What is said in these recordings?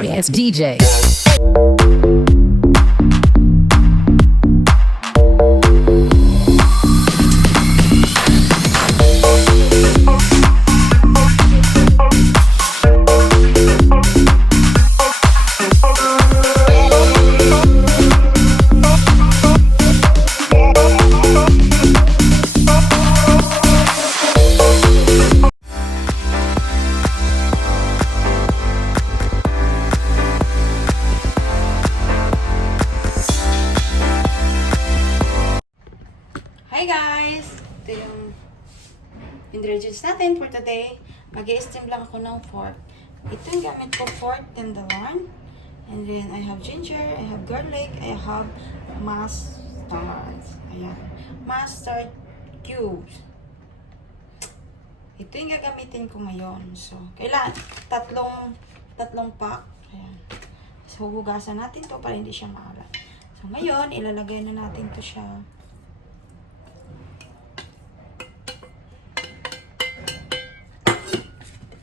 sorry ass DJ. Hi guys! Ito yung ingredients natin for today. Mag-i-steam lang ako ng pork. Ito yung gamit ko, pork tenderloin. And then I have ginger, I have garlic, I have mustard. Ayan. Mustard cubes. Ito yung gagamitin ko ngayon. So, kailangan tatlong pack. Ayan. So, hugasan natin to para hindi siya maalat. So, ngayon, ilalagay na natin to siya.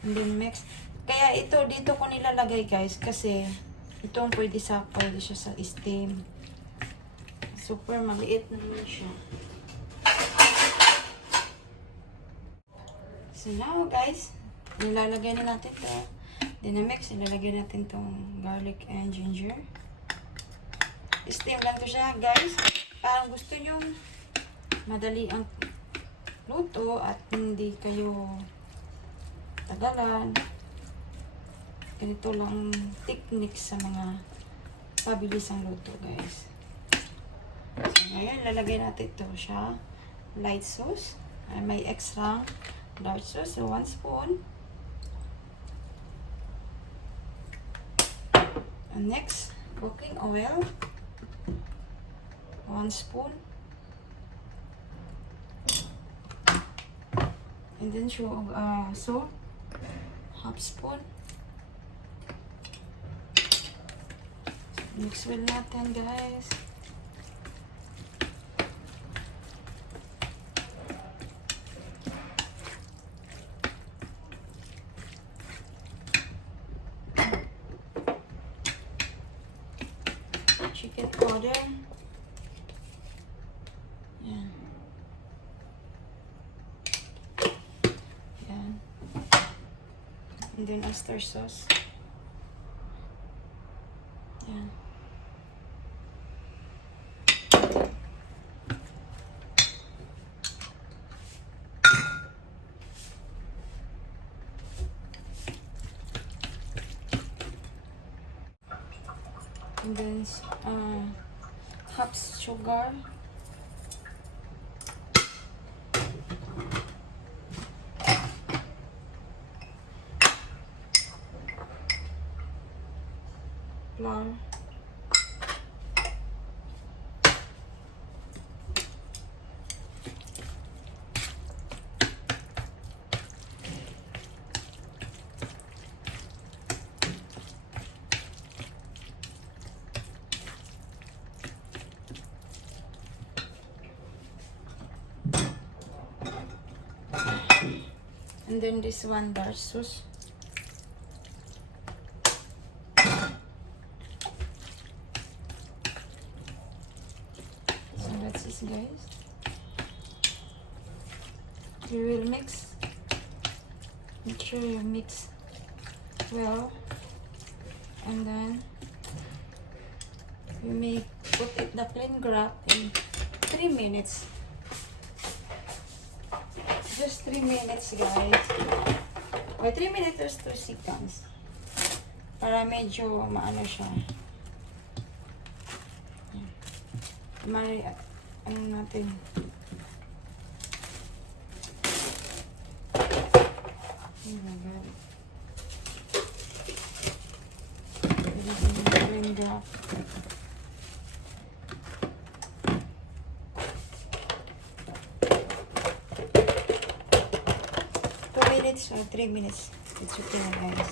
And then mix. Kaya ito dito ko nilalagay guys kasi itong pwede siya sa steam. Super maliit naman siya. So now guys, nilalagay na natin to. Dinamix, nilalagay natin tong garlic and ginger. Steam lang to siya guys. Parang gusto nyo madali ang luto at hindi kayo tagalan. Ganito lang technique sa mga pabilisang luto guys. So ngayon lalagay natin ito siya light sauce. Ay, may extra dark sauce, so 1 spoon. And next, cooking oil, 1 spoon. And then salt, 1/2 spoon. Mix well natin guys. Chicken powder. Yan. Yan. And then oyster sauce. Yan. And then half sugar. Flour. And then this one dark sauce. So that's it guys. You will mix. Make sure you mix well. And then you may put it the cling wrap in 3 minutes. Just 3 minutes guys. Or 3 minutes or 2 seconds. Para medyo maano siya. Ano natin. Oh my God. Minutes or 3 minutes. It's okay guys.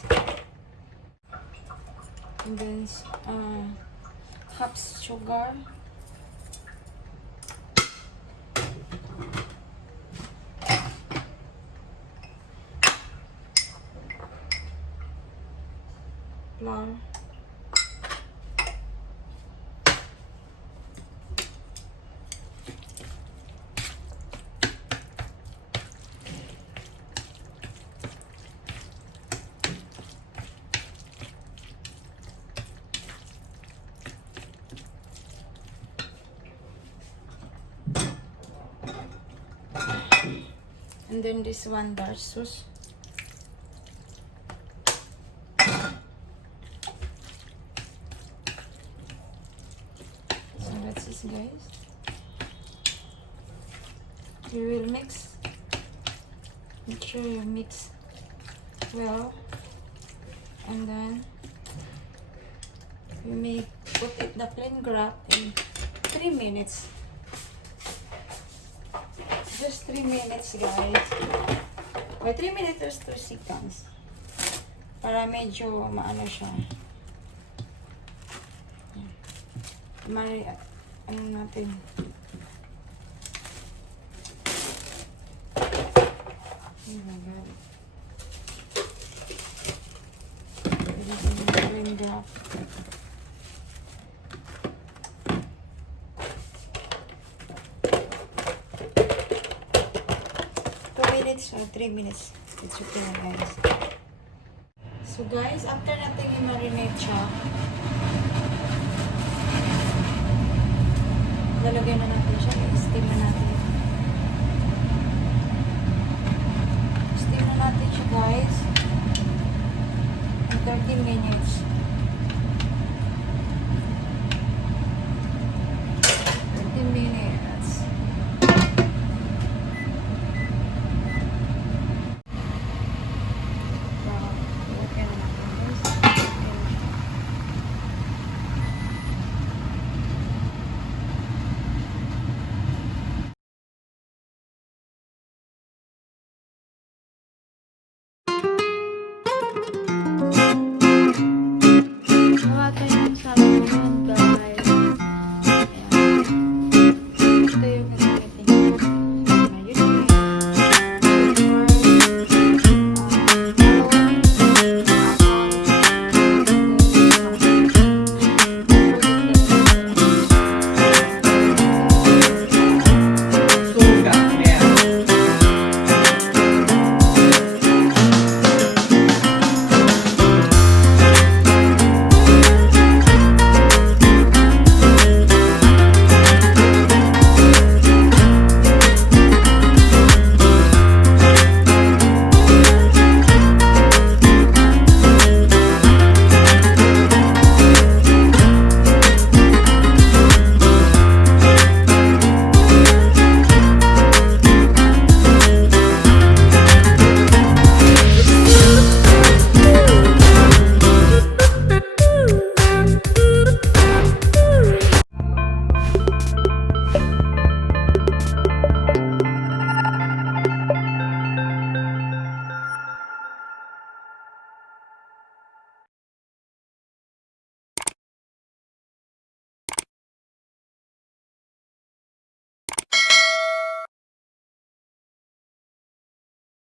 And then half sugar. Flour. And then this one, dark sauce. So that's it, guys. You will mix. Make sure you mix well. And then you may put it the plain grab in 3 minutes. Just 3 minutes, guys. Or 3 minutes or 2 seconds. Para medyo maano siya. May ano natin. Oh my God. Plain grab. 2 minutes or 3 minutes. It's okay na, guys. So guys, after natin i-marinate siya, lalagyan na natin siya. I-steam na natin.